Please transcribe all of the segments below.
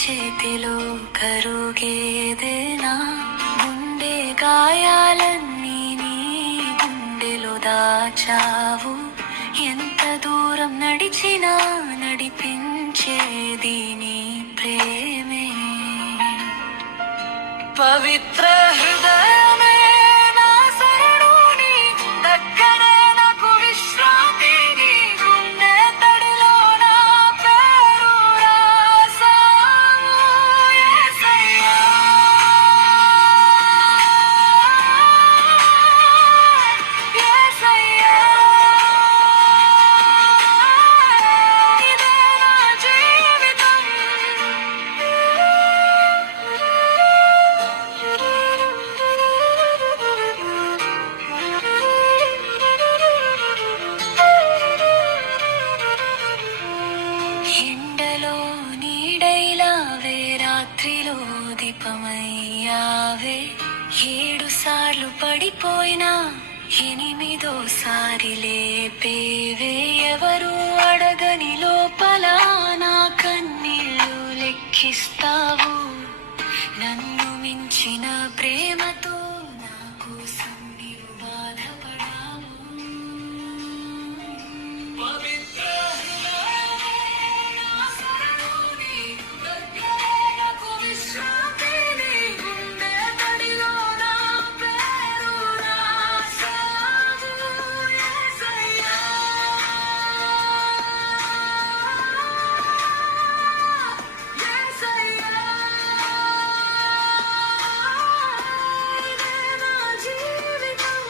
చేతిలో కరుగేదేనా గుండె గాయాలన్నీ నీ గుండెలో దాచావు ఎంత దూరం నడిచినా నడిపించేది నీ ప్రేమే పవిత్ర హృదయమే నా శరణు నీ దగ్గరే నాకు విశ్రాంతి నీ గుండె తడిలో నా పేరు రాసావు యేసయ్యా యేసయ్యా ఇదే నా జీవితం ఎండలో నీడైలావే రాత్రిలో దీపమయ్యావే 7 సార్లు పడిపోయినా 8వ సారి లేపేవే ఎవరు అడగని లోపల నా కన్నీళ్ళు లెక్కిస్తావు నన్ను మించిన ప్రేమతో నా కోసం నీవు బాధపడావు పవిత్ర హృదయమే నా శరణు నీ దగ్గరే నాకు విశ్రాంతి నీ గుండె తడిలో నా పేరు రాసావు యేసయ్యా యేసయ్యా ఇదే నా జీవితం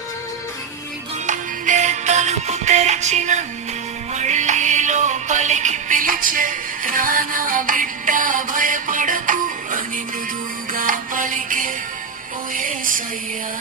నీ గుండె తలుపు తెరిచి నన్ను మళ్ళీ లోపలికి పిలిచే రానా బిడ్డ భయపడకు అని మృదువుగా పలికే ఓ యేసయ్యా